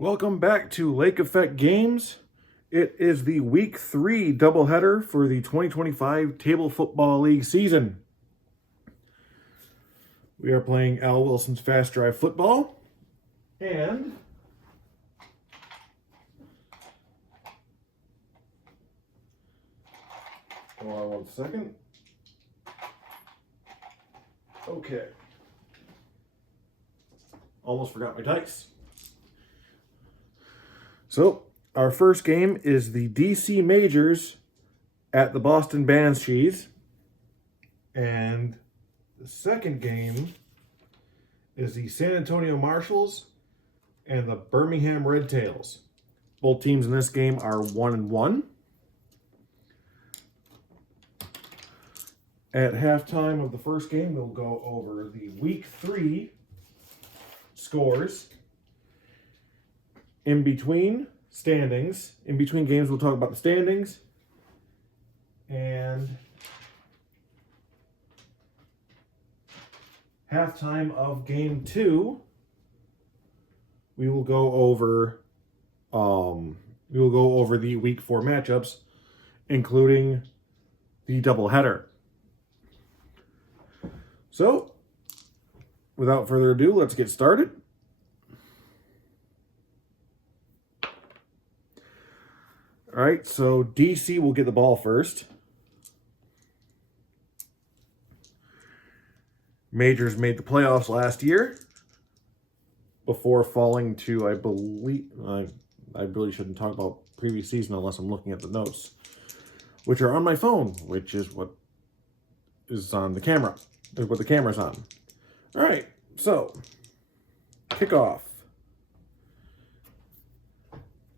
Welcome back to Lake Effect Games. It is the Week 3 doubleheader for the 2025 Table Football League season. We are playing Al Wilson's Fast Drive Football. And hold on one second. Okay. Almost forgot my dice. So, our first game is the DC Majors at the Boston Banshees. And the second game is the San Antonio Marshals and the Birmingham Redtails. Both teams in this game are 1-1. At halftime of the first game, we'll go over the Week 3 scores. In between standings, in between games, we'll talk about the standings. And halftime of game 2, we will go over the Week 4 matchups, including the doubleheader. So, without further ado, let's get started. All right, so DC will get the ball first. Majors made the playoffs last year before falling to, I believe, I really shouldn't talk about previous season unless I'm looking at the notes, which are on my phone, which is what is on the camera, is what the camera's on. All right, so kickoff.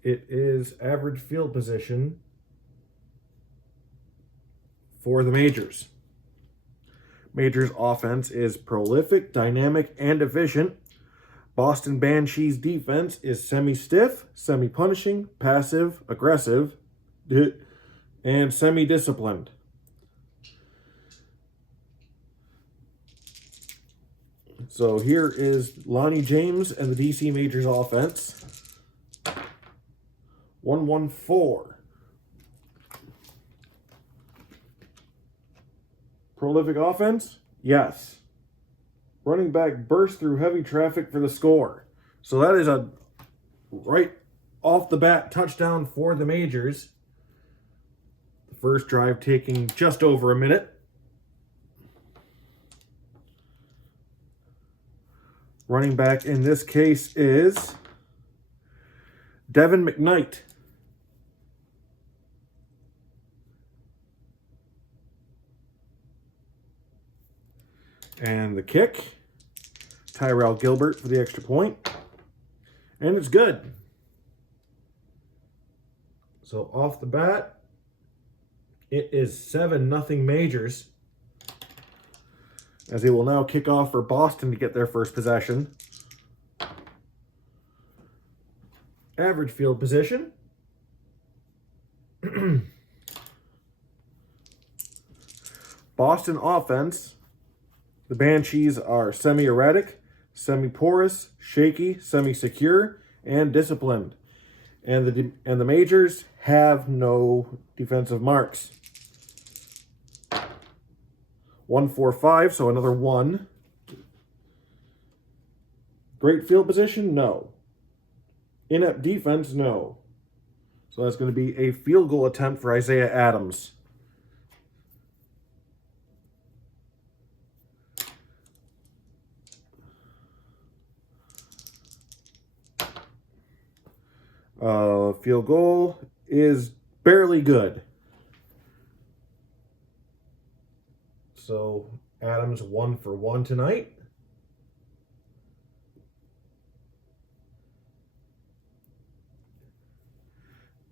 It is average field position for the Majors. Majors offense is prolific, dynamic, and efficient. Boston Banshees defense is semi-stiff, semi-punishing, passive, aggressive, and semi-disciplined. So here is Lonnie James and the DC Majors offense. 1-1-4. Prolific offense? Yes. Running back burst through heavy traffic for the score. So that is a right off the bat touchdown for the Majors. The first drive taking just over a minute. Running back in this case is Devin McKnight. And the kick, Tyrell Gilbert for the extra point. And it's good. So off the bat, it is 7-0 Majors, as they will now kick off for Boston to get their first possession. Average field position. Boston offense. The Banshees are semi-erratic, semi-porous, shaky, semi-secure, and disciplined. And the Majors have no defensive marks. 1-4-5, so another 1. Great field position? No. Inept defense? No. So that's going to be a field goal attempt for Isaiah Adams. Field goal is barely good. So Adams 1 for 1 tonight.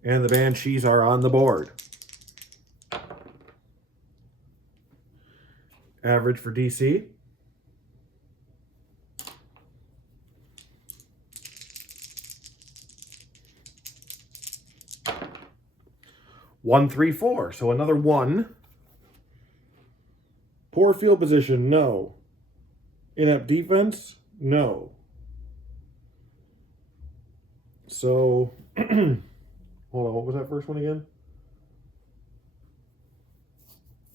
And the Banshees are on the board. Average for DC. One, 3, 4. So another 1. Poor field position, no. Inept defense, no. So, hold on, what was that first one again?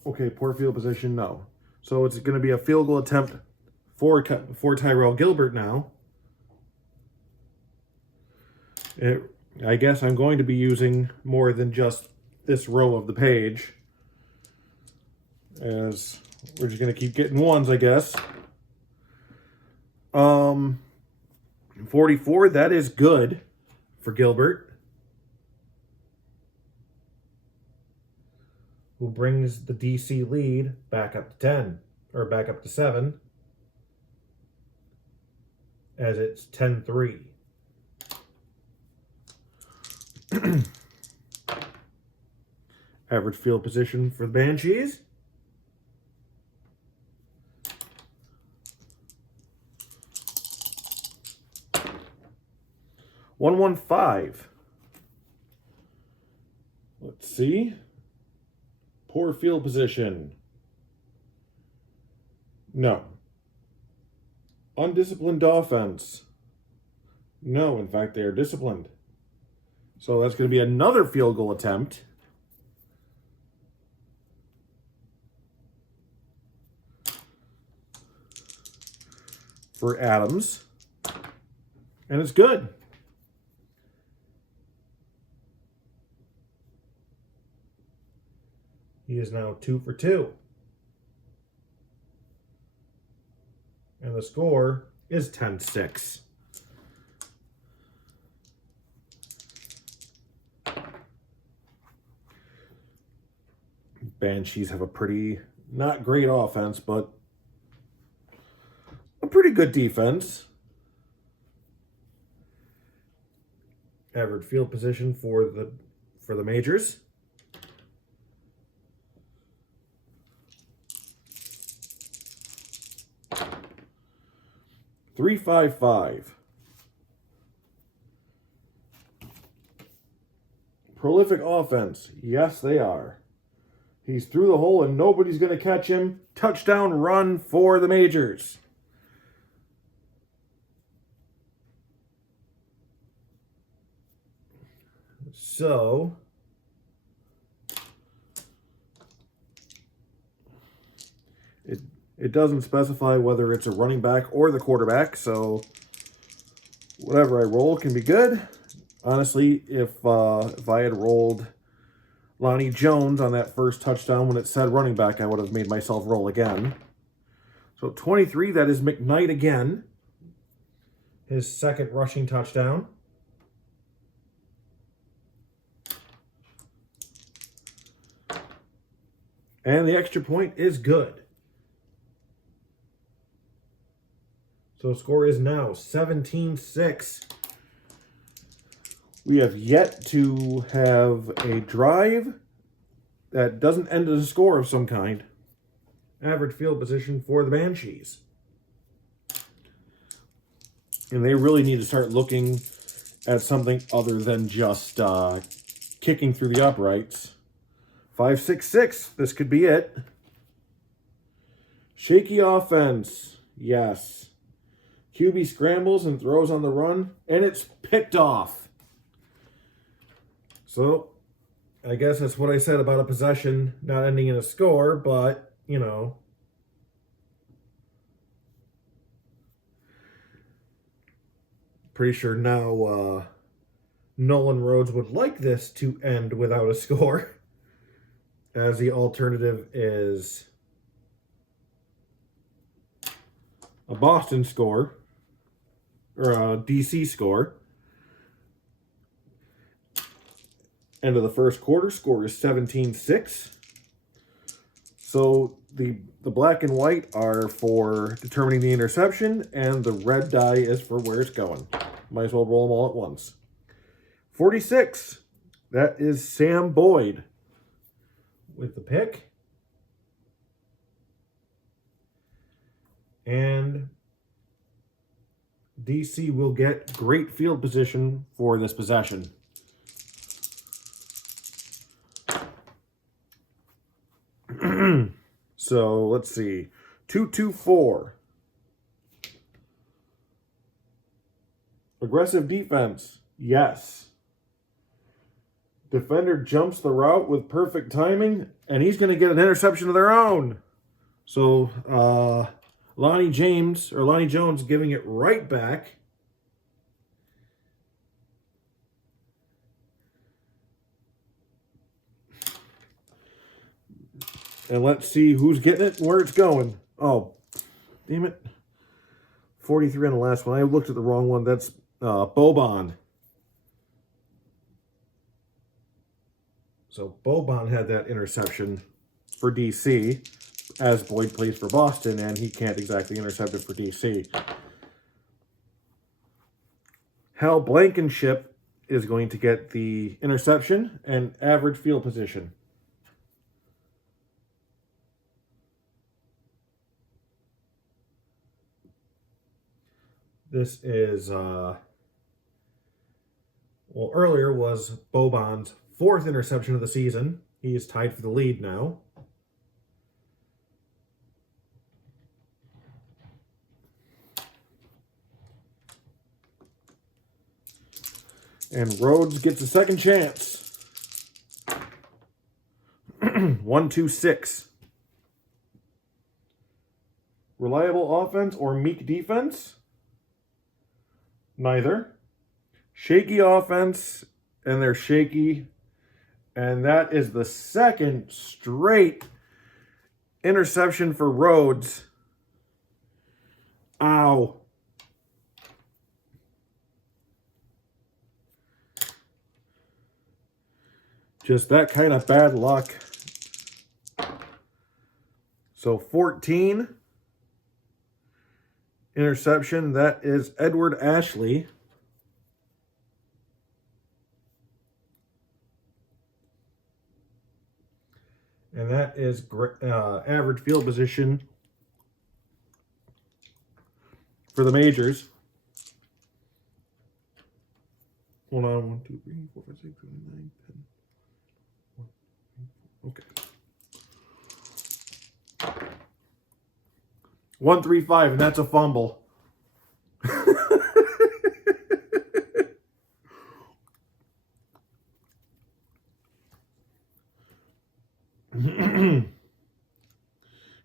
Okay, poor field position, no. So it's going to be a field goal attempt for Tyrell Gilbert now. I guess I'm going to be using more than just this row of the page, as we're just going to keep getting ones, I guess. 44, that is good for Gilbert, who brings the DC lead back up to 10, or back up to 7, as it's 10-3. Average field position for the Banshees. $115. Let's see. Poor field position. No. Undisciplined offense. No, in fact, they are disciplined. So that's going to be another field goal attempt. For Adams. And it's good. He is now 2 for 2. And the score is 10-6. Banshees have a pretty, not great offense, but a pretty good defense. Average field position for the majors. $355. Prolific offense. Yes, they are. He's through the hole and nobody's going to catch him. Touchdown run for the majors. So, it doesn't specify whether it's a running back or the quarterback, so whatever I roll can be good. Honestly, if I had rolled Lonnie Jones on that first touchdown when it said running back, I would have made myself roll again. So 23, that is McKnight again. His second rushing touchdown. And the extra point is good. So the score is now 17-6. We have yet to have a drive that doesn't end in a score of some kind. Average field position for the Banshees. And they really need to start looking at something other than just kicking through the uprights. 5-6-6. This could be it. Shaky offense. Yes. QB scrambles and throws on the run, and it's picked off. So, I guess that's what I said about a possession not ending in a score, but, you know. Pretty sure now Nolan Rhodes would like this to end without a score, as the alternative is a Boston score, or a DC score. End of the first quarter, score is 17-6. So the black and white are for determining the interception, and the red die is for where it's going. Might as well roll them all at once. 46. That is Sam Boyd with the pick. And DC will get great field position for this possession. So let's see. 2-2-4. Aggressive defense. Yes. Defender jumps the route with perfect timing, and he's going to get an interception of their own. So, Lonnie Jones giving it right back. And let's see who's getting it and where it's going. Oh, damn it. 43 on the last one. I looked at the wrong one. That's Boban. So Boban had that interception for DC, as Boyd plays for Boston, and he can't exactly intercept it for DC. Hal Blankenship is going to get the interception and average field position. This is, earlier was Boban's 4th interception of the season. He is tied for the lead now. And Rhodes gets a second chance. 1-2-6. Reliable offense or meek defense? Neither. Shaky offense, and they're shaky. And that is the second straight interception for Rhodes. Ow. Just that kind of bad luck. So 14. Interception, that is Edward Ashley. And that is average field position for the majors. Hold on, 1, 2, 3, 4, 5, 6, 7, 8, 9, 10. Okay. 1-3-5, and that's a fumble.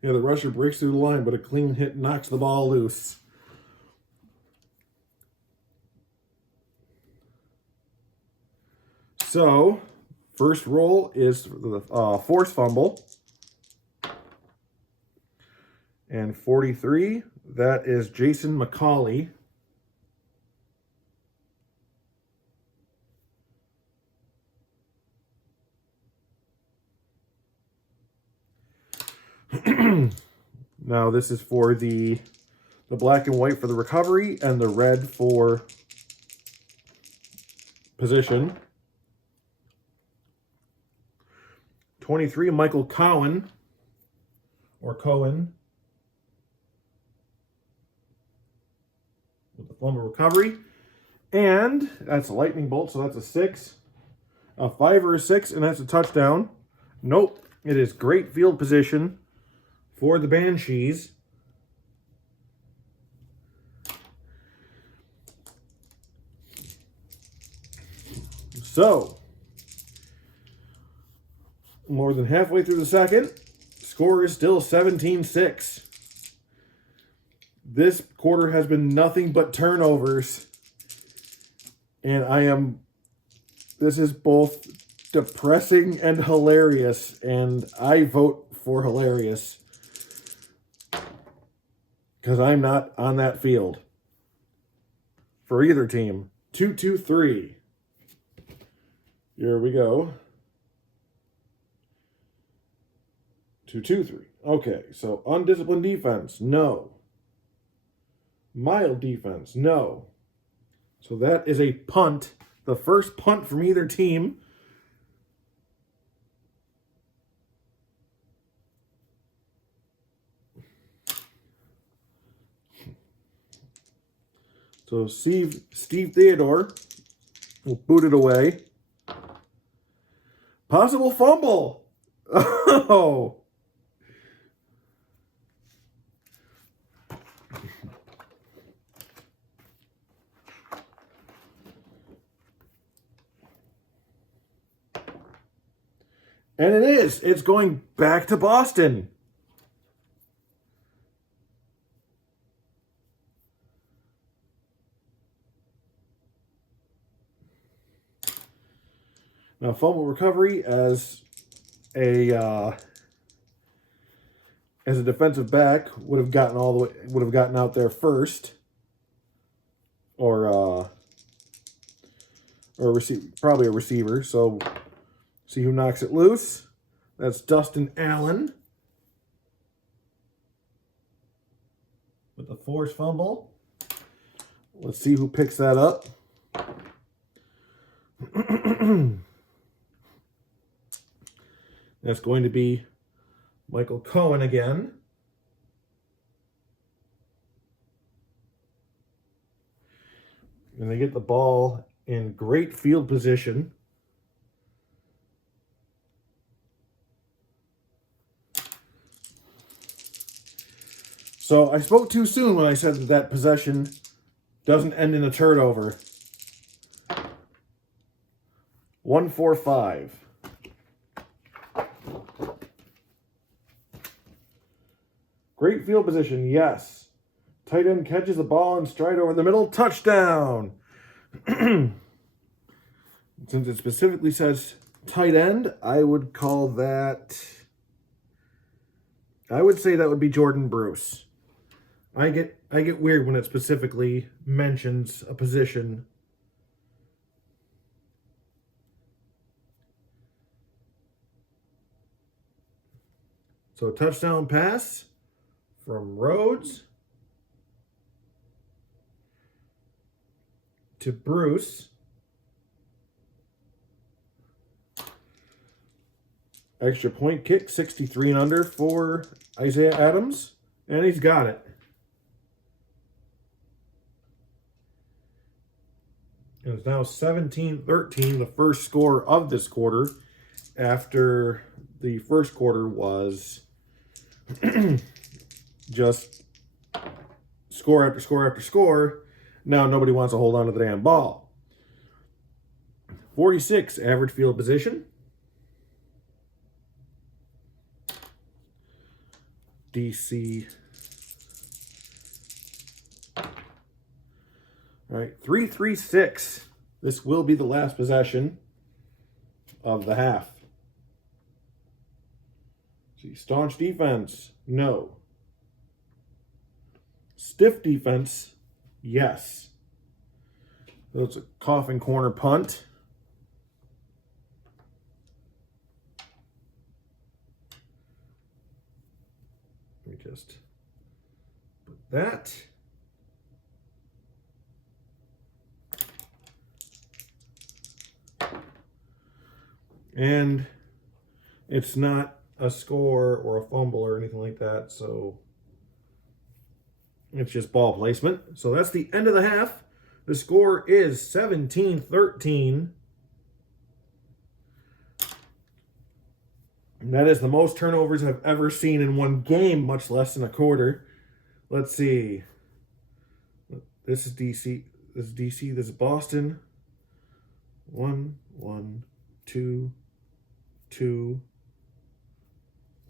Yeah, the rusher breaks through the line, but a clean hit knocks the ball loose. So, first roll is the forced fumble. And 43, that is Jason McCauley. Now this is for the black and white for the recovery and the red for position. 23, Michael Cowan, or Cohen, with the fumble recovery. And that's a lightning bolt, so that's a 6. A 5 or a 6, and that's a touchdown. Nope, it is great field position for the Banshees. So, more than halfway through the second, score is still 17-6. This quarter has been nothing but turnovers. And this is both depressing and hilarious. And I vote for hilarious. Because I'm not on that field. For either team. 2-2-3. Here we go. 2-2-3. Okay, so undisciplined defense, no. Mild defense, no. So that is a punt. The first punt from either team. So Steve Theodore will boot it away. Possible fumble. Oh. And it is. It's going back to Boston. Now, fumble recovery as a defensive back would have gotten out there first, or probably a receiver. So, see who knocks it loose. That's Dustin Allen with the forced fumble. Let's see who picks that up. That's going to be Michael Cohen again. And they get the ball in great field position. So I spoke too soon when I said that possession doesn't end in a turnover. 1-4-5. Great field position, yes. Tight end catches the ball in stride over the middle. Touchdown. Since it specifically says tight end, I would say that would be Jordan Bruce. I get weird when it specifically mentions a position. So touchdown pass from Rhodes to Bruce. Extra point kick, 63 and under for Isaiah Adams. And he's got it. And it's now 17-13, the first score of this quarter, after the first quarter was just score after score after score. Now nobody wants to hold on to the damn ball. 46 average field position. DC. All right, 3-3-6. This will be the last possession of the half. See, staunch defense, no. Stiff defense, yes. So it's a coffin corner punt. Let me just put that. And it's not a score or a fumble or anything like that, so it's just ball placement. So that's the end of the half. The score is 17-13. And that is the most turnovers I've ever seen in one game, much less in a quarter. Let's see. This is DC. This is DC. This is Boston. 1, 2, 2,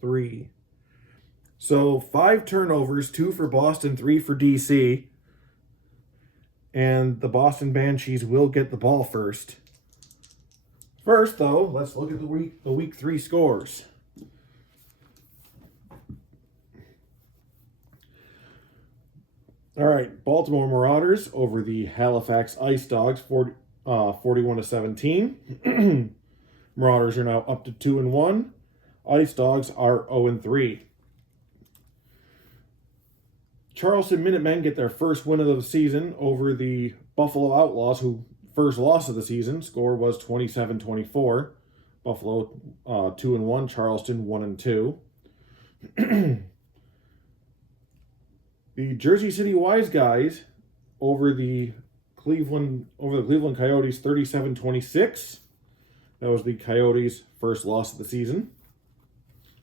3. So 5 turnovers, 2 for Boston, 3 for DC. And the Boston Banshees will get the ball first. First, though, let's look at the week 3 scores. All right, Baltimore Marauders over the Halifax Ice Dogs, 41-17. Marauders are now up to 2-1. Ice Dogs are 0-3. Charleston Minutemen get their first win of the season over the Buffalo Outlaws, who first loss of the season. Score was 27-24. Buffalo 2-1. Charleston 1-2. The Jersey City Wise Guys over the Cleveland Coyotes 37-26. That was the Coyotes' first loss of the season.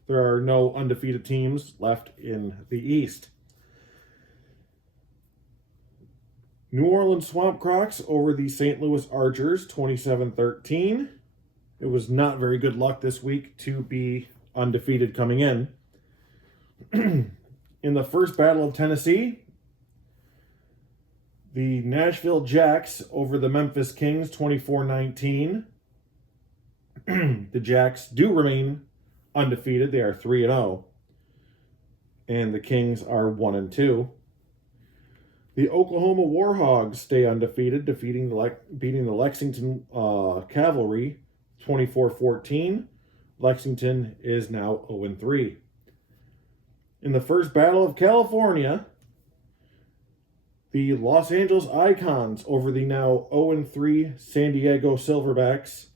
There are no undefeated teams left in the East. New Orleans Swamp Crocs over the St. Louis Archers, 27-13. It was not very good luck this week to be undefeated coming in. In the first Battle of Tennessee, the Nashville Jacks over the Memphis Kings, 24-19. The Jacks do remain undefeated. They are 3-0. And the Kings are 1-2. The Oklahoma Warhogs stay undefeated, beating the Lexington Cavalry 24-14. Lexington is now 0-3. In the first Battle of California, the Los Angeles Icons over the now 0-3 San Diego Silverbacks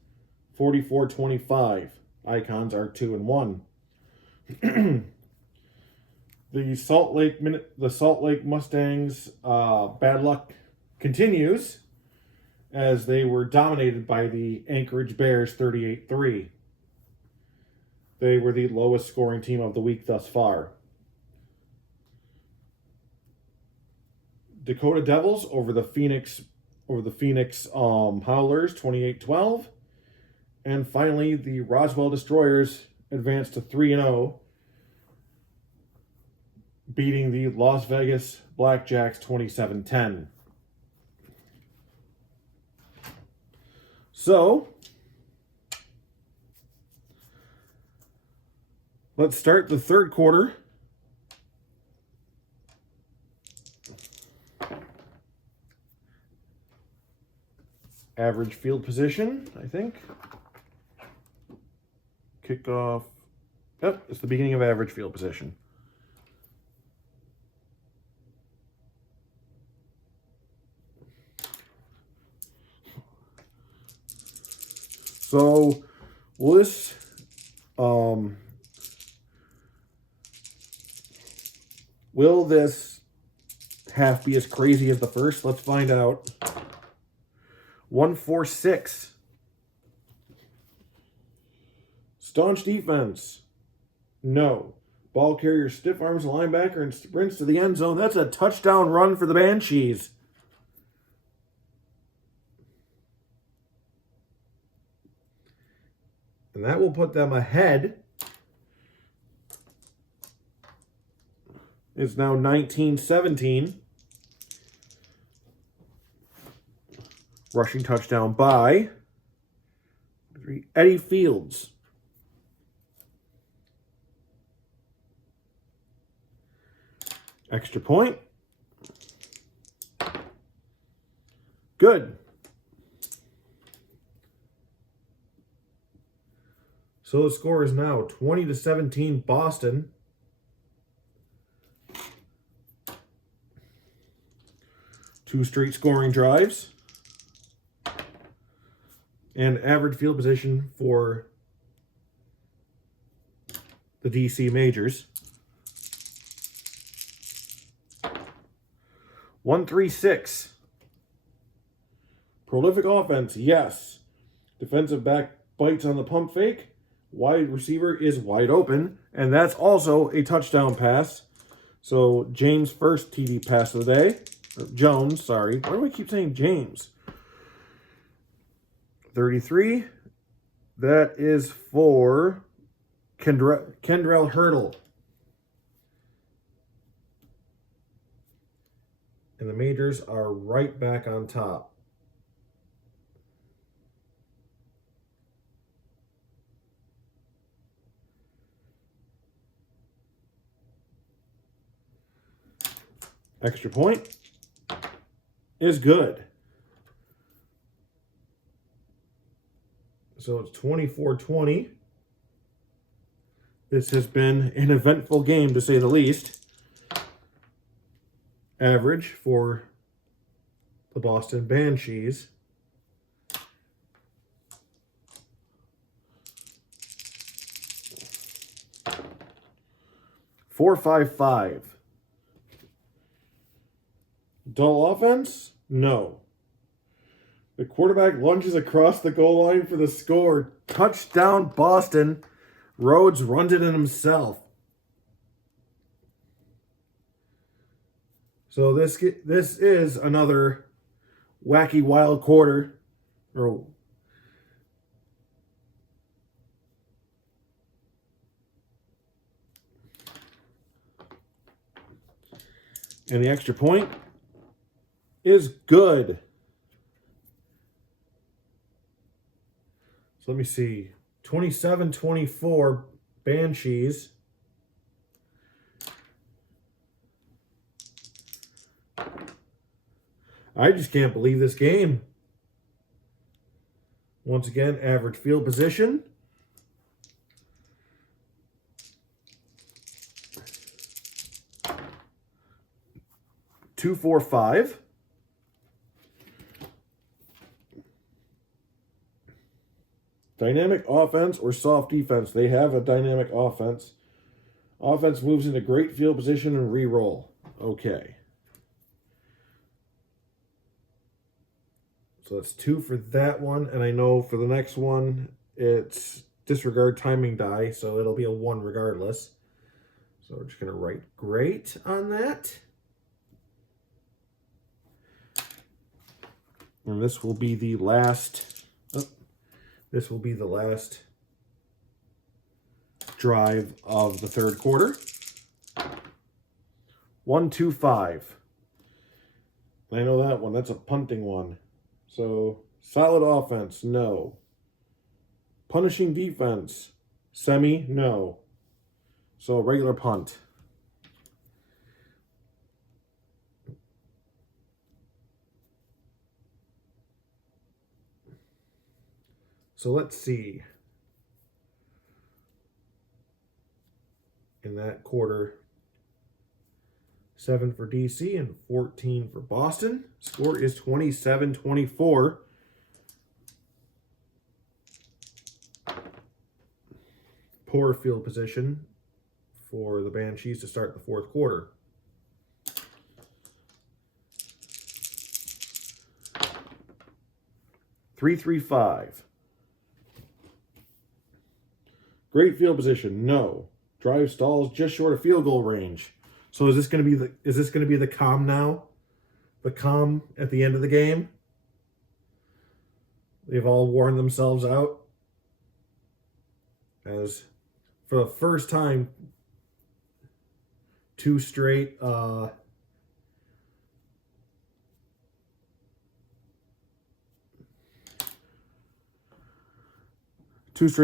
44-25. Icons are 2-1. The Salt Lake Mustangs bad luck continues as they were dominated by the Anchorage Bears 38-3. They were the lowest scoring team of the week thus far. Dakota Devils over the Phoenix Howlers 28-12. And finally, the Roswell Destroyers advanced to 3-0, beating the Las Vegas Blackjacks 27-10. So, let's start the third quarter. Average field position, I think. Kickoff. Yep, it's the beginning of average field position. So, will this half be as crazy as the first? Let's find out. 1-4-6. Staunch defense. No. Ball carrier stiff arms the linebacker and sprints to the end zone. That's a touchdown run for the Banshees. And that will put them ahead. It's now 19-17. Rushing touchdown by Eddie Fields. Extra point. Good. So the score is now 20-17 Boston. Two straight scoring drives. And average field position for the DC Majors. 1-3-6. Prolific offense, yes. Defensive back bites on the pump fake. Wide receiver is wide open. And that's also a touchdown pass. So James' first TD pass of the day. Or Jones, sorry. Why do I keep saying James? 33. That is for Kendrell Hurdle. And the Majors are right back on top. Extra point is good. So it's 24-20. This has been an eventful game, to say the least. Average for the Boston Banshees. $4.55. Dull offense? No. The quarterback lunges across the goal line for the score. Touchdown, Boston. Rhodes runs it in himself. So this is another wacky wild quarter. Or And the extra point is good. So let me see. 27-24 Banshees. I just can't believe this game. Once again, average field position. Two, 4, 5. Dynamic offense or soft defense. They have a dynamic offense. Offense moves into great field position and re-roll. Okay. So that's 2 for that one. And I know for the next one, it's disregard timing die. So it'll be a 1 regardless. So we're just going to write great on that. And this will be the last. This will be the last drive of the third quarter. 1, 2, 5. I know that one. That's a punting one. So, solid offense, no. Punishing defense, semi, no. So, regular punt. So, let's see. In that quarter, 7 for DC and 14 for Boston. Score is 27-24. Poor field position for the Banshees to start the fourth quarter. Three, 3, 5. Great field position, no. Drive stalls just short of field goal range. So is this going to be the calm now? The calm at the end of the game? They've all worn themselves out. As for the first time, 2 straight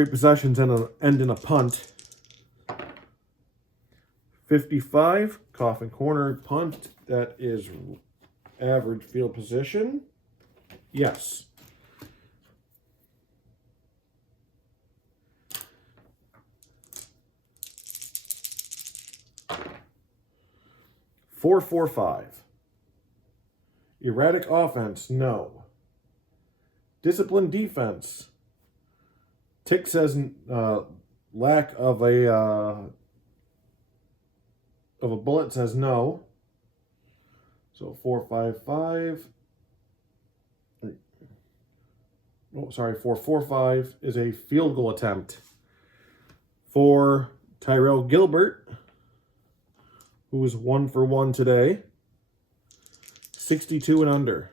possessions end in a punt. 55, coffin corner punt. That is average field position. Yes. Four, 4, 5. Erratic offense, no. Disciplined defense. Tick says lack of a bullet says no. So 4, 5, 5. Oh, sorry, 4, 4, 5 is a field goal attempt for Tyrell Gilbert, who was 1 for 1 today. 62 and under.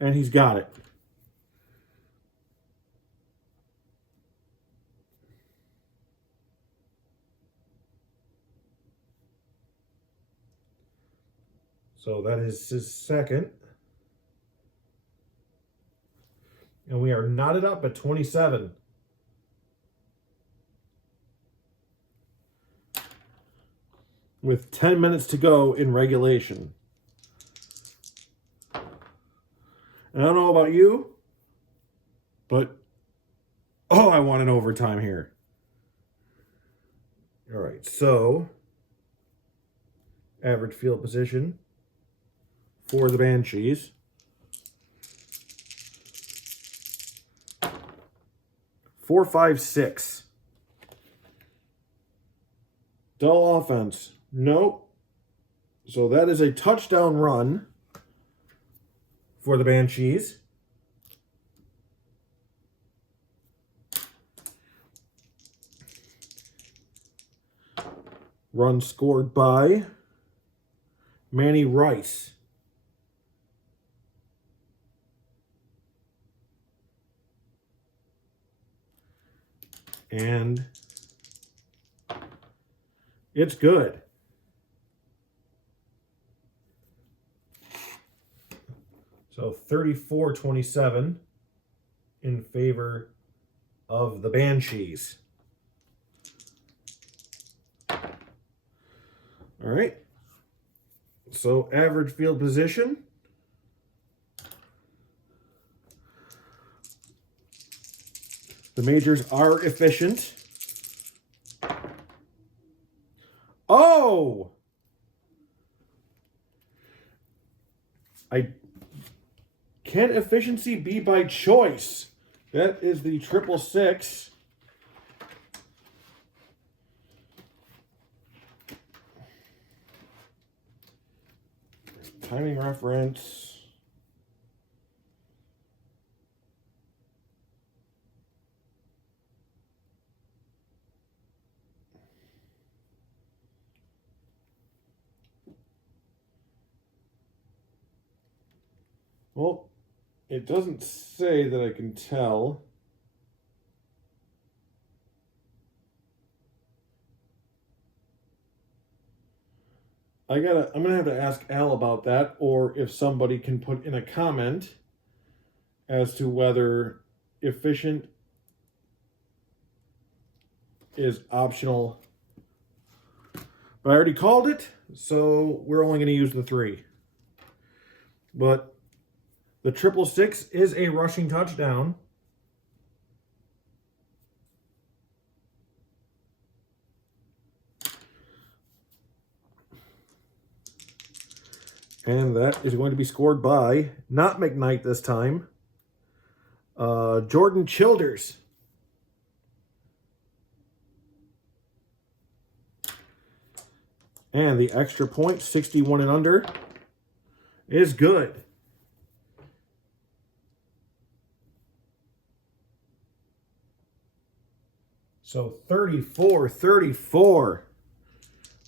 And he's got it. So that is his second. And we are knotted up at 27. With 10 minutes to go in regulation. And I don't know about you, but I want an overtime here. All right, so average field position for the Banshees. 4, 5, 6. Dull offense. Nope. So that is a touchdown run for the Banshees. Run scored by Manny Rice. And it's good. So 34-27 in favor of the Banshees. All right. So average field position. The majors are efficient. Oh! Can efficiency be by choice? That is the 666. Timing reference. Well, it doesn't say that I can tell. I'm gonna have to ask Al about that, or if somebody can put in a comment as to whether efficient is optional. But I already called it, so we're only gonna use the 3. But the 666 is a rushing touchdown. And that is going to be scored by, not McKnight this time, Jordan Childers. And the extra point, 61 and under, is good. So 34-34.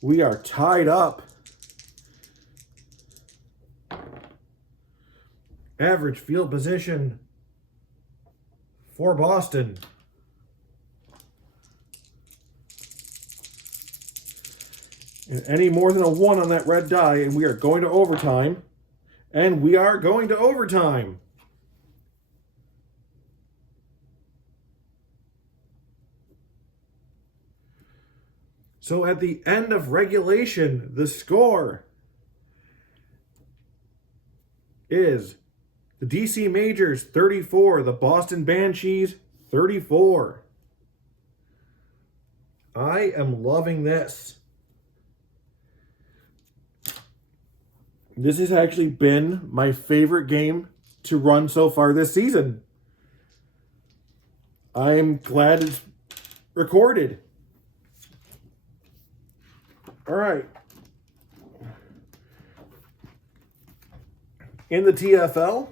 We are tied up. Average field position for Boston. And any more than a 1 on that red die, and we are going to overtime. And we are going to overtime. So at the end of regulation, the score is the DC Majors 34, the Boston Banshees 34. I am loving this. This has actually been my favorite game to run so far this season. I'm glad it's recorded. All right. In the TFL,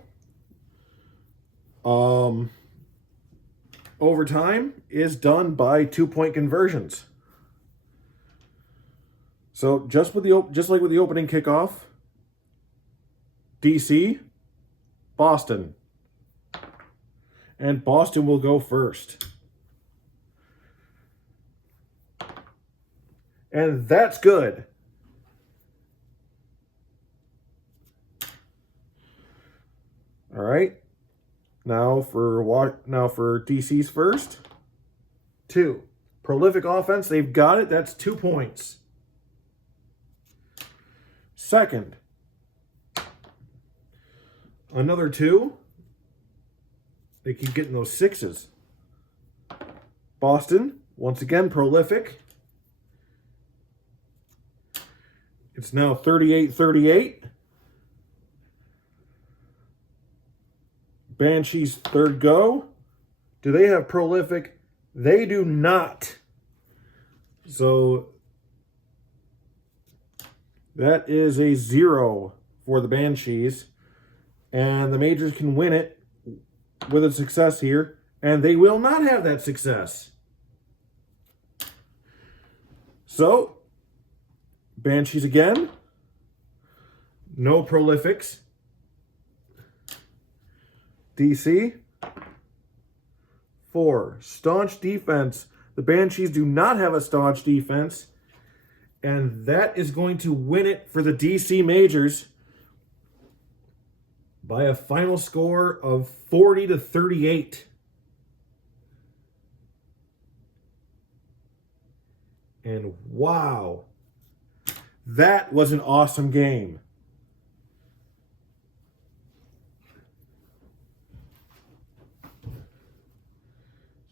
overtime is done by 2-point conversions. So just like with the opening kickoff, DC, Boston. And Boston will go first. And that's good. All right. Now for DC's first. 2. Prolific offense. They've got it. That's 2 points. Second. Another 2. They keep getting those 6s. Boston, once again, prolific. It's now 38-38. Banshees third go. Do they have prolific? They do not. So that is a 0 for the Banshees. And the Majors can win it with a success here. And they will not have that success. So, Banshees again. No prolifics. DC. 4. Staunch defense. The Banshees do not have a staunch defense. And that is going to win it for the DC Majors. by a final score of 40-38. And wow, that was an awesome game.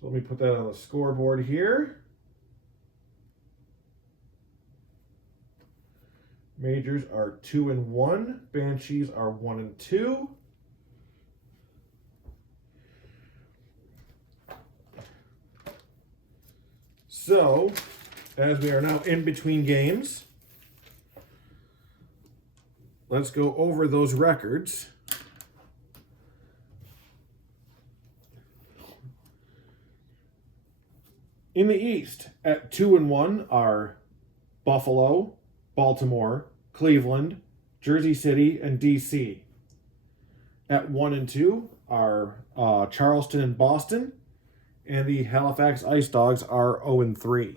So let me put that on the scoreboard here. Majors are 2-1. Banshees are 1-2. So, as we are now in between games, let's go over those records. In the East, at 2-1 are Buffalo, Baltimore, Cleveland, Jersey City, and DC. At 1-2 are Charleston and Boston, and the Halifax Ice Dogs are 0-3.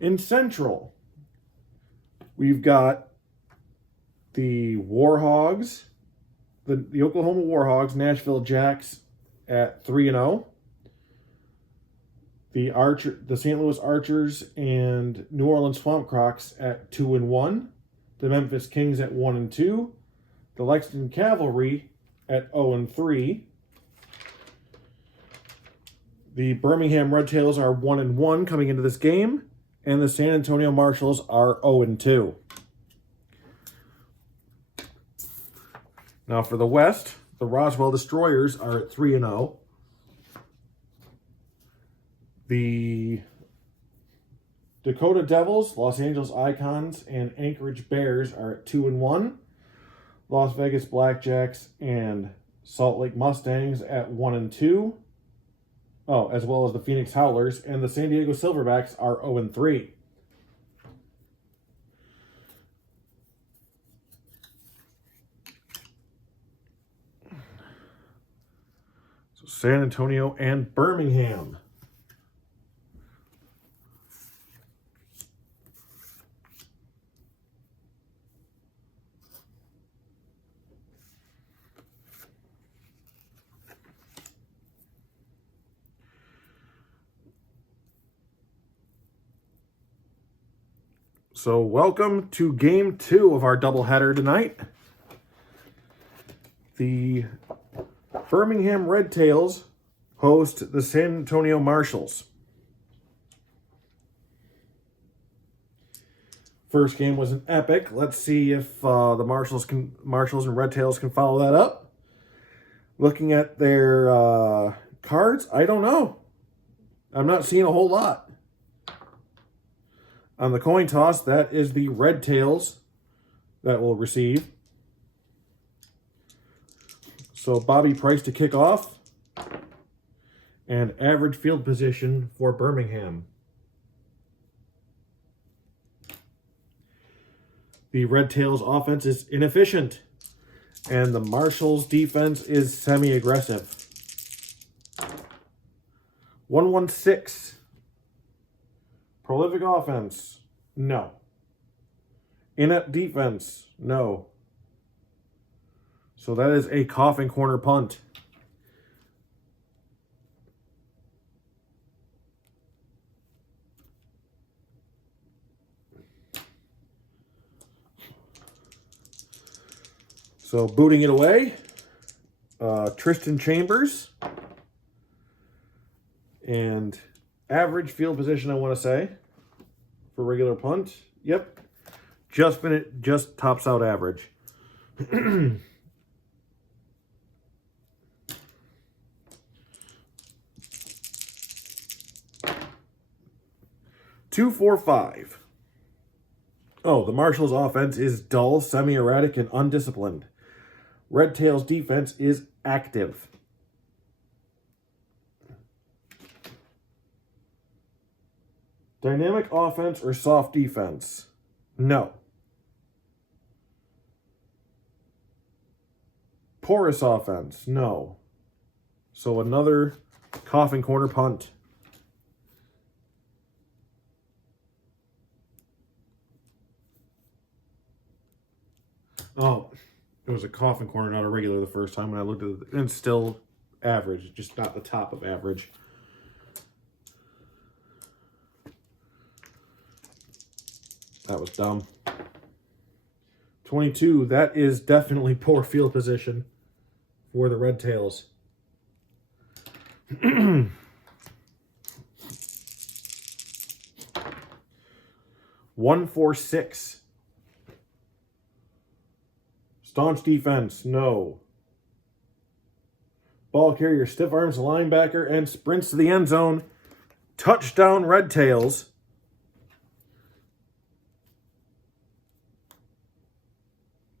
In Central, we've got the Warhogs, the Oklahoma Warhogs, Nashville Jacks at 3-0. The St. Louis Archers and New Orleans Swamp Crocs at 2-1. The Memphis Kings at 1-2. The Lexington Cavalry at 0-3. The Birmingham Redtails are 1-1 coming into this game. And the San Antonio Marshals are 0-2. Now for the West, the Roswell Destroyers are at 3-0. The Dakota Devils, Los Angeles Icons, and Anchorage Bears are at 2-1. Las Vegas Blackjacks and Salt Lake Mustangs at 1-2. Oh, as well as the Phoenix Howlers, and the San Diego Silverbacks are 0-3. So San Antonio and Birmingham. So welcome to Game 2 of our doubleheader tonight. The Birmingham Redtails host the San Antonio Marshals. First game was an epic. Let's see if the Marshals and Redtails can follow that up. Looking at their cards, I don't know. I'm not seeing a whole lot. On the coin toss, that is the Redtails that will receive. So Bobby Price to kick off. And average field position for Birmingham. The Redtails offense is inefficient. And the Marshals defense is semi-aggressive. 116. Prolific offense, no. Inept defense, no. So that is a coffin corner punt. So booting it away, Tristan Chambers. And average field position, I want to say, for regular punt. Yep. Just tops out average. 2-4-5. Oh, the Marshals offense is dull, semi-erratic, and undisciplined. Redtails defense is active. Dynamic offense or soft defense? No. Porous offense? No. So another coffin corner punt. Oh, was a coffin corner, not a regular the first time when I looked at it. And it's still average, just not the top of average. That was dumb. 22, that is definitely poor field position for the Redtails. 146. Staunch defense, no. Ball carrier, stiff arms the linebacker, and sprints to the end zone. Touchdown, Redtails.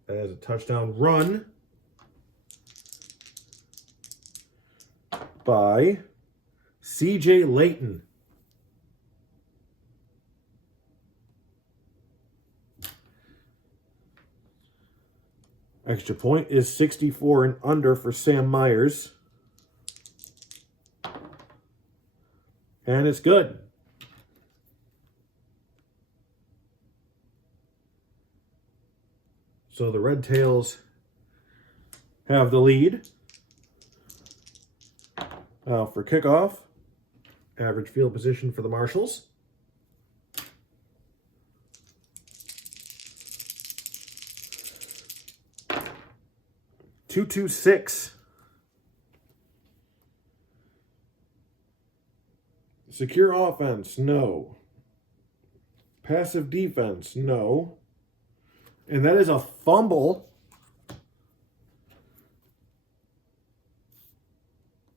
That is a touchdown run by C.J. Layton. Extra point is 64 and under for Sam Myers. And it's good. So the Redtails have the lead. For kickoff, average field position for the Marshals. .226. Secure offense, no. Passive defense, no. And that is a fumble.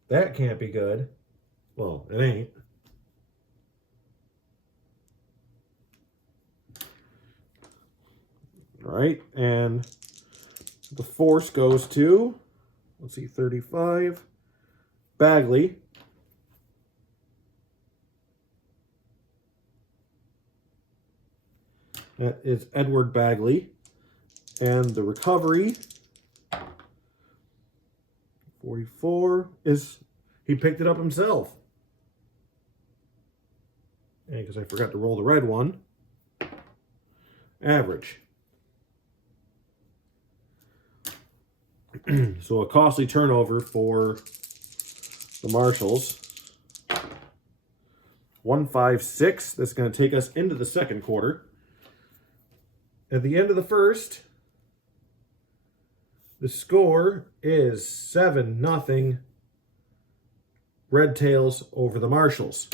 That can't be good. Well, it ain't. All right, and the force goes to, let's see, 35. Bagley. That is Edward Bagley. And the recovery, 44, is, he picked it up himself. And because I forgot to roll the red one, average. So a costly turnover for the Marshals. 156. That's going to take us into the second quarter. At the end of the first, the score is 7-0 Redtails over the Marshals.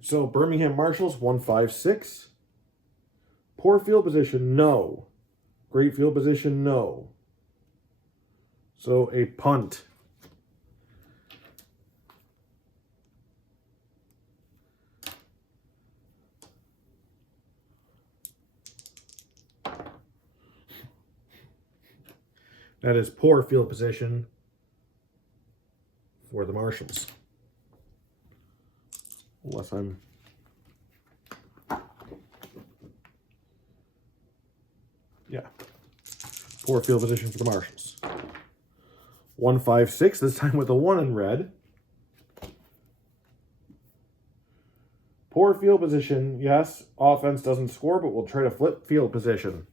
So Birmingham Marshals 156. Poor field position, no. Great field position, no. So a punt. That is poor field position for the Marshals. Unless I'm... Yeah. Poor field position for the Marshals. 156, this time with a 1 in red. Poor field position, yes. Offense doesn't score, but we'll try to flip field position.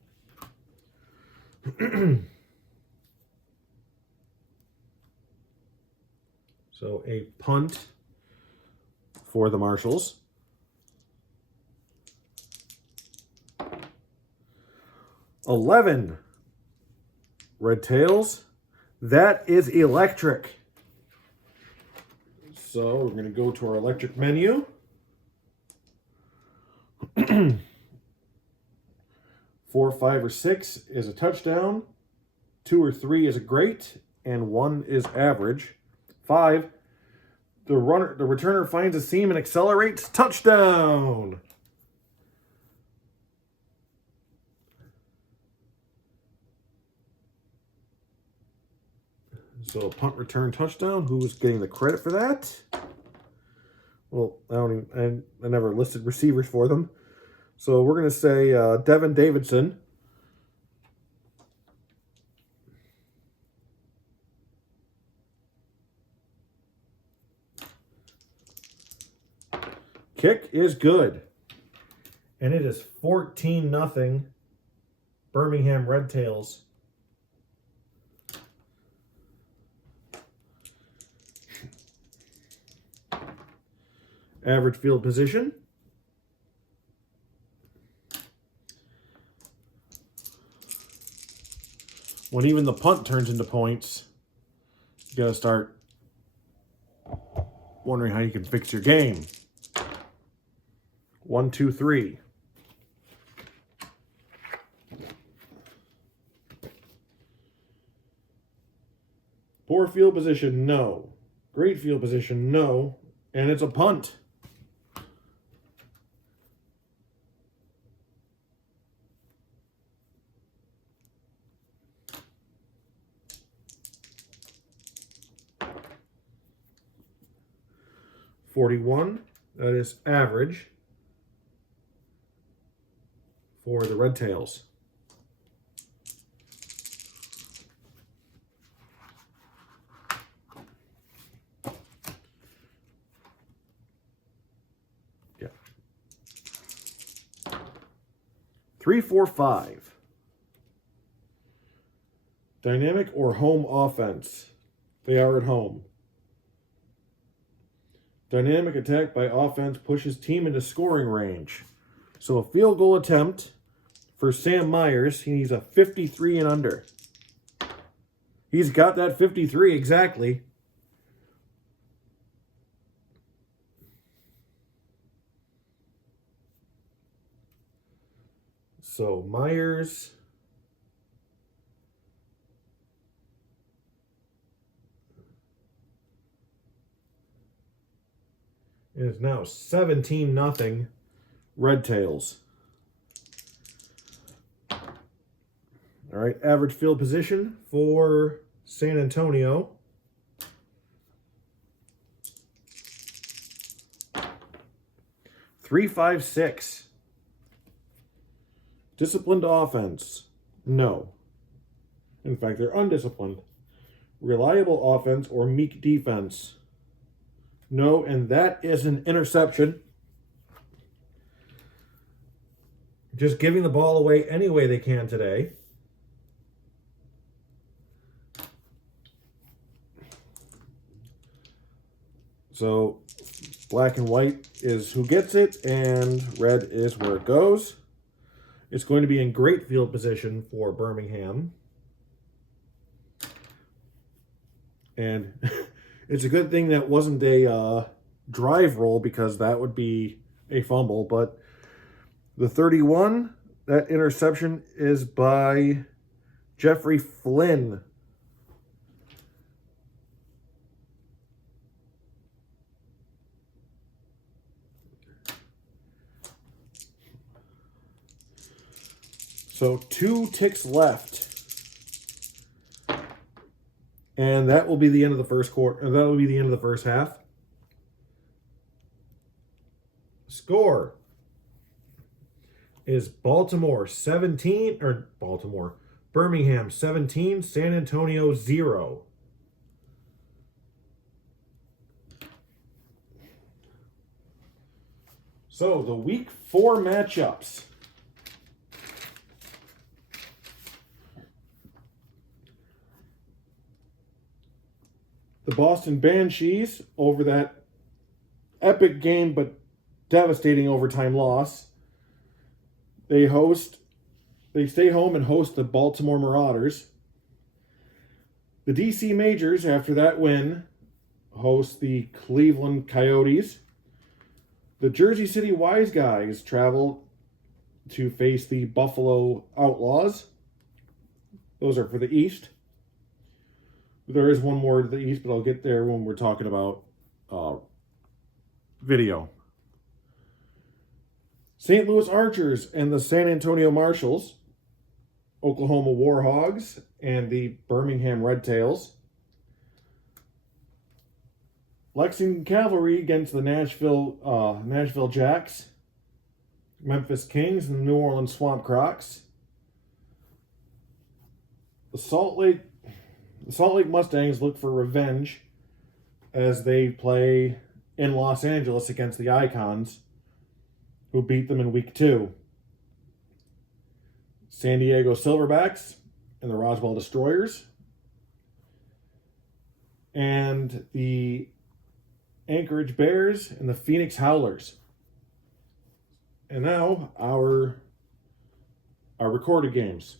So a punt for the Marshals. 11 Redtails. That is electric. So we're going to go to our electric menu. 4, 5, or 6 is a touchdown. 2 or 3 is a great, and 1 is average. 5, the returner finds a seam and accelerates. Touchdown. So a punt return touchdown. Who's getting the credit for that? Well, I never listed receivers for them. So we're going to say Devin Davidson. Kick is good. And it is 14-0 Birmingham Redtails Average field position. When even the punt turns into points, you got to start wondering how you can fix your game. 1, 2, 3. Poor field position, no. Great field position, no. And it's a punt. .41, that is average for the Redtails. Yeah. 3, 4, 5. Dynamic or home offense? They are at home. Dynamic attack by offense pushes team into scoring range. So a field goal attempt for Sam Myers, he needs a 53 and under. He's got that 53 exactly. So Myers is now 17-0 Redtails. All right, average field position for San Antonio. .3, 5, 6. Disciplined offense? No. In fact, they're undisciplined. Reliable offense or meek defense? No, and that is an interception. Just giving the ball away any way they can today. So black and white is who gets it, and red is where it goes. It's going to be in great field position for Birmingham. And it's a good thing that wasn't a drive roll, because that would be a fumble. But the 31, that interception is by Jeffrey Flynn. So 2 ticks left. And that will be the end of the first quarter. That will be the end of the first half. Score is Birmingham 17, San Antonio 0. So the week 4 matchups. The Boston Banshees over that epic game but devastating overtime loss. They stay home and host the Baltimore Marauders. The DC Majors, after that win, host the Cleveland Coyotes. The Jersey City Wise Guys travel to face the Buffalo Outlaws. Those are for the East. There is one more to the East, but I'll get there when we're talking about video. St. Louis Archers and the San Antonio Marshals. Oklahoma Warhogs and the Birmingham Redtails. Lexington Cavalry against the Nashville Jacks. Memphis Kings and the New Orleans Swamp Crocs. The Salt Lake Mustangs look for revenge as they play in Los Angeles against the Icons, who beat them in week 2. San Diego Silverbacks and the Roswell Destroyers. And the Anchorage Bears, and the Phoenix Howlers. And now our recorded games.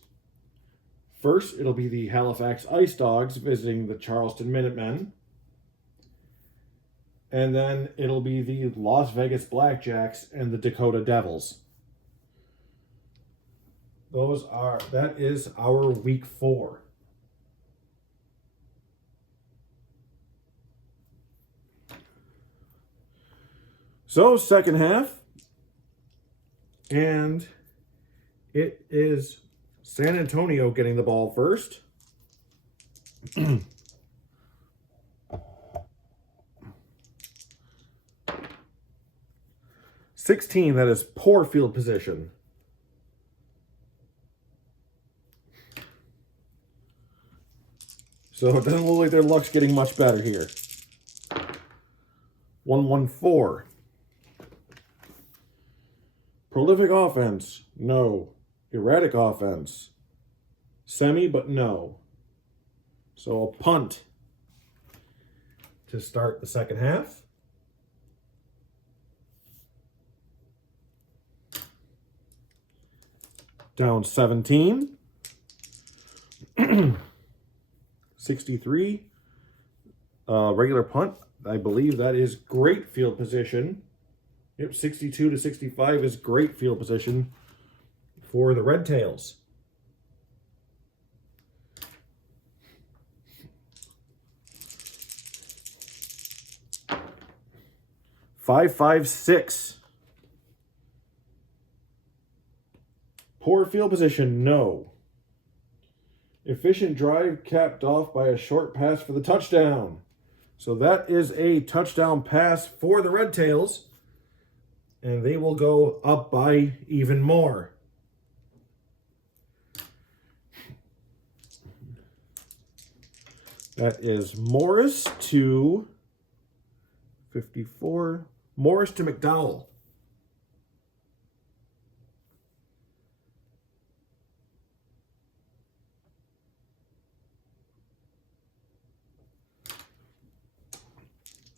First, it'll be the Halifax Ice Dogs visiting the Charleston Minutemen. And then it'll be the Las Vegas Blackjacks and the Dakota Devils. That is our week 4. So, second half. And it is San Antonio getting the ball first. 16, that is poor field position. So it doesn't look like their luck's getting much better here. 1-1-4. Prolific offense, no. Erratic offense, semi, but no. So a punt to start the second half. Down 17. 63. Regular punt. I believe that is great field position. Yep, 62 to 65 is great field position for the Redtails. Five, 5-6. Poor field position, no. Efficient drive capped off by a short pass for the touchdown. So that is a touchdown pass for the Redtails. And they will go up by even more. That is Morris to 54. Morris to McDowell.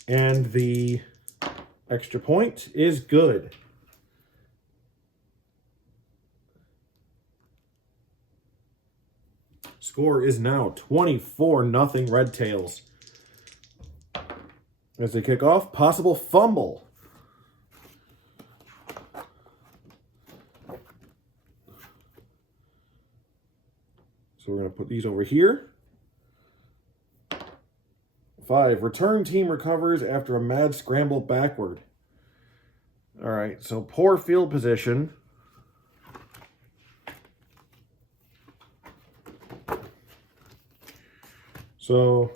And the extra point is good. Score is now 24-0 Redtails. As they kick off, possible fumble. So we're going to put these over here. 5, return team recovers after a mad scramble backward. All right, so poor field position. So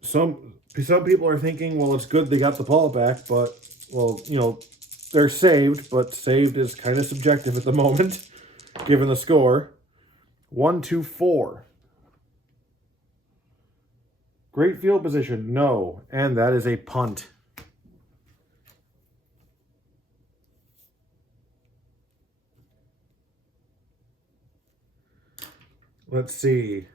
some people are thinking, well, it's good they got the ball back, but, well, you know, they're saved, but saved is kind of subjective at the moment, given the score. 1-4. Great field position, no. And that is a punt. Let's see.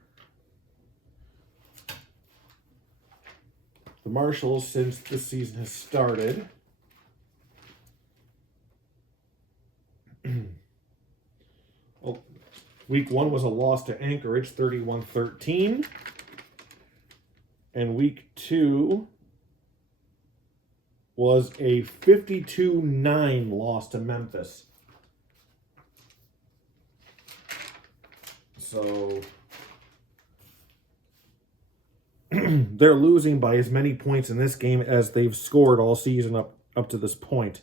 The Marshals, since this season has started, well, week 1 was a loss to Anchorage, 31-13. And week 2 was a 52-9 loss to Memphis. So they're losing by as many points in this game as they've scored all season up to this point.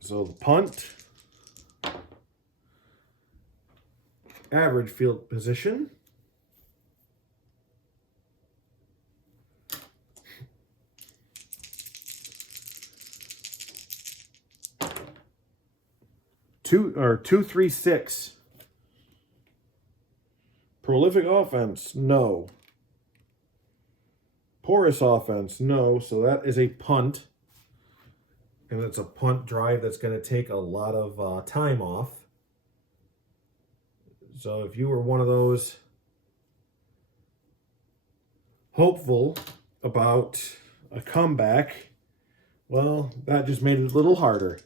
So the punt, average field position, two 3-6. Prolific offense, no. Porous offense, no. So that is a punt. And it's a punt drive that's going to take a lot of time off. So if you were one of those hopeful about a comeback, well, that just made it a little harder.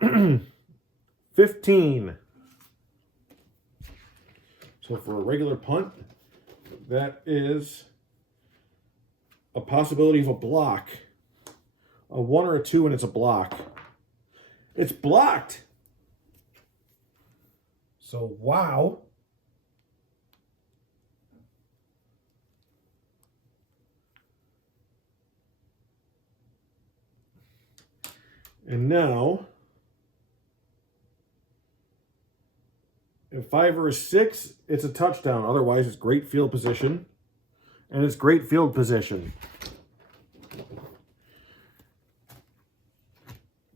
15. So for a regular punt, that is a possibility of a block. A 1 or a 2 and it's a block. It's blocked. So wow. And now, if 5 or a 6, it's a touchdown. Otherwise, it's great field position. And it's great field position.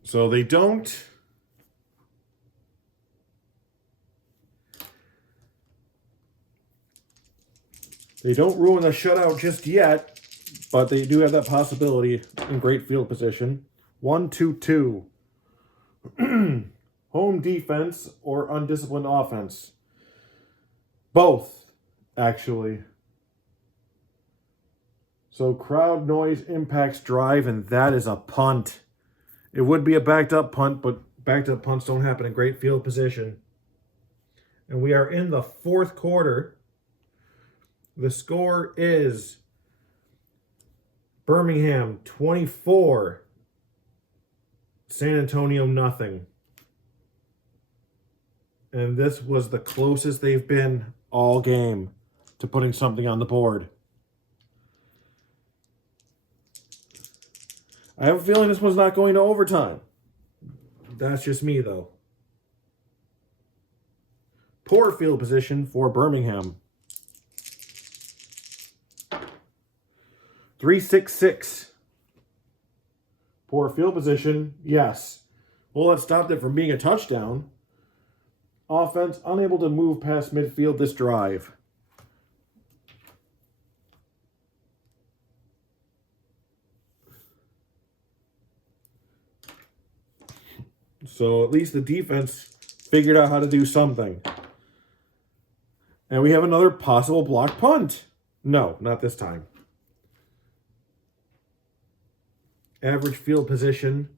So they don't ruin the shutout just yet, but they do have that possibility in great field position. 1-2-2. Home defense or undisciplined offense? Both, actually. So crowd noise impacts drive, and that is a punt. It would be a backed up punt, but backed up punts don't happen in great field position. And we are in the fourth quarter. The score is Birmingham 24, San Antonio nothing. And this was the closest they've been all game to putting something on the board. I have a feeling this one's not going to overtime. That's just me, though. Poor field position for Birmingham. 3-6-6. Poor field position, yes. Well, that stopped it from being a touchdown. Offense unable to move past midfield this drive. So at least the defense figured out how to do something. And we have another possible block punt. No, not this time. Average field position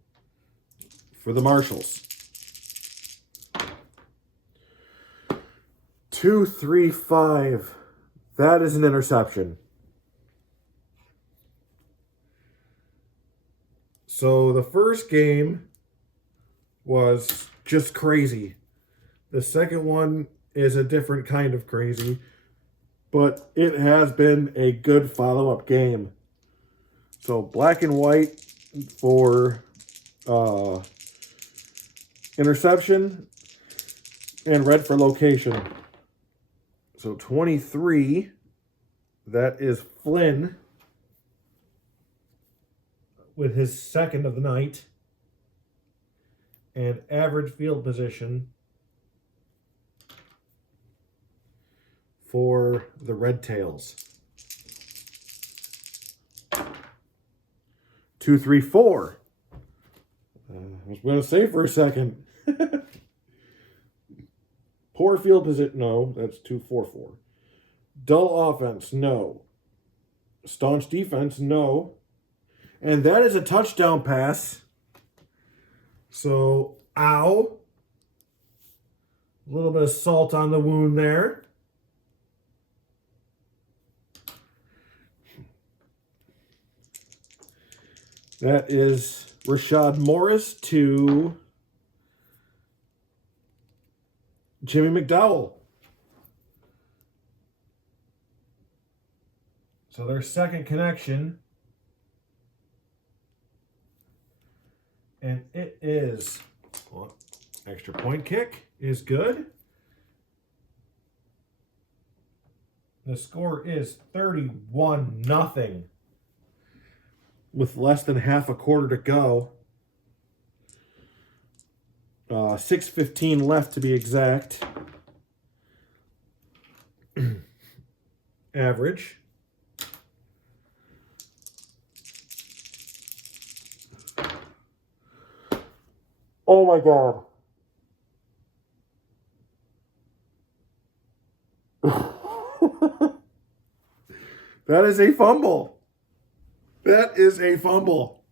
for the Marshals. 2-3-5. That is an interception. So the first game was just crazy. The second one is a different kind of crazy, but it has been a good follow-up game. So black and white for interception and red for location. So 23, that is Flynn with his second of the night. And average field position for the Redtails. 2-3-4. I was going to say for a second. Poor field position. No, that's 2-4-4. Dull offense. No. Staunch defense. No. And that is a touchdown pass. So, ow. A little bit of salt on the wound there. That is Rashad Morris to Jimmy McDowell. So their second connection. And it is, well, extra point kick is good. The score is 31-0 with less than half a quarter to go. 6:15 left to be exact. Average. Oh my God. That is a fumble. That is a fumble.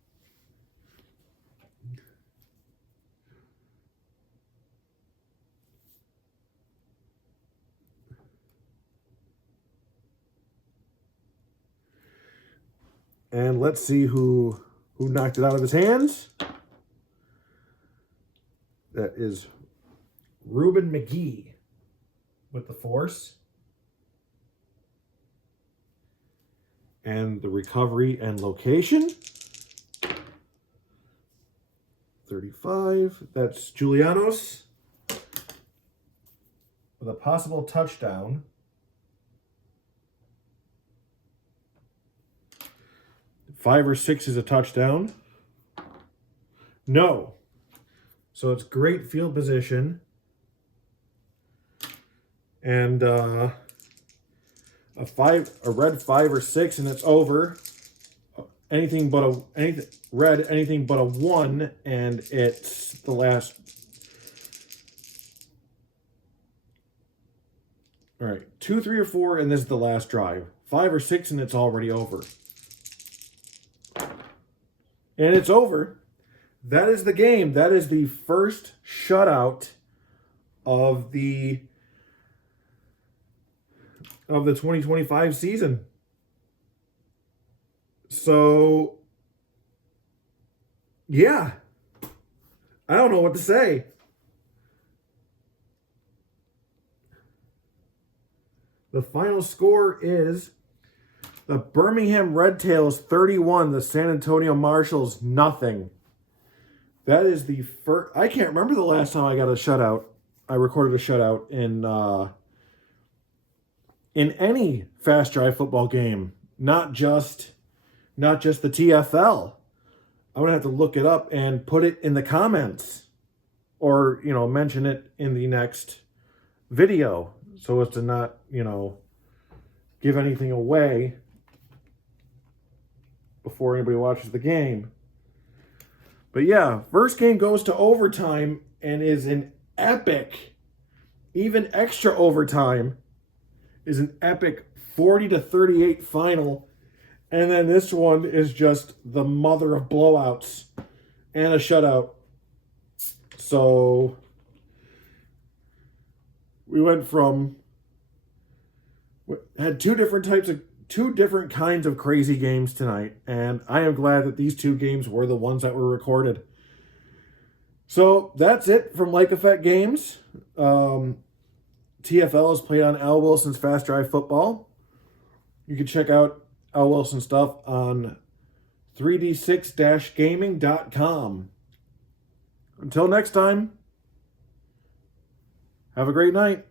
And let's see who knocked it out of his hands. That is Reuben McGee with the force. And the recovery and location. 35. That's Julianos with a possible touchdown. 5 or 6 is a touchdown. No. So it's great field position. And a red 5 or 6, and it's over. Anything but a anything but a 1, and it's the last. All right, 2, 3, or 4, and this is the last drive. 5 or 6, and it's already over. And it's over. That is the game. That is the first shutout of the 2025 season. So, yeah. I don't know what to say. The final score is the Birmingham Redtails 31, the San Antonio Marshals nothing. That is the first. I can't remember the last time I got a shutout. I recorded a shutout in any fast drive football game, not just the TFL. I'm gonna have to look it up and put it in the comments, or mention it in the next video, so as to not give anything away before anybody watches the game. But yeah, first game goes to overtime and is an epic, even extra overtime, is an epic 40-38 final. And then this one is just the mother of blowouts and a shutout. So we had two different kinds of crazy games tonight, and I am glad that these two games were the ones that were recorded. So that's it from Like Effect Games. TFL is played on Al Wilson's Fast Drive Football. You can check out Al Wilson stuff on 3d6-gaming.com. Until next time, have a great night.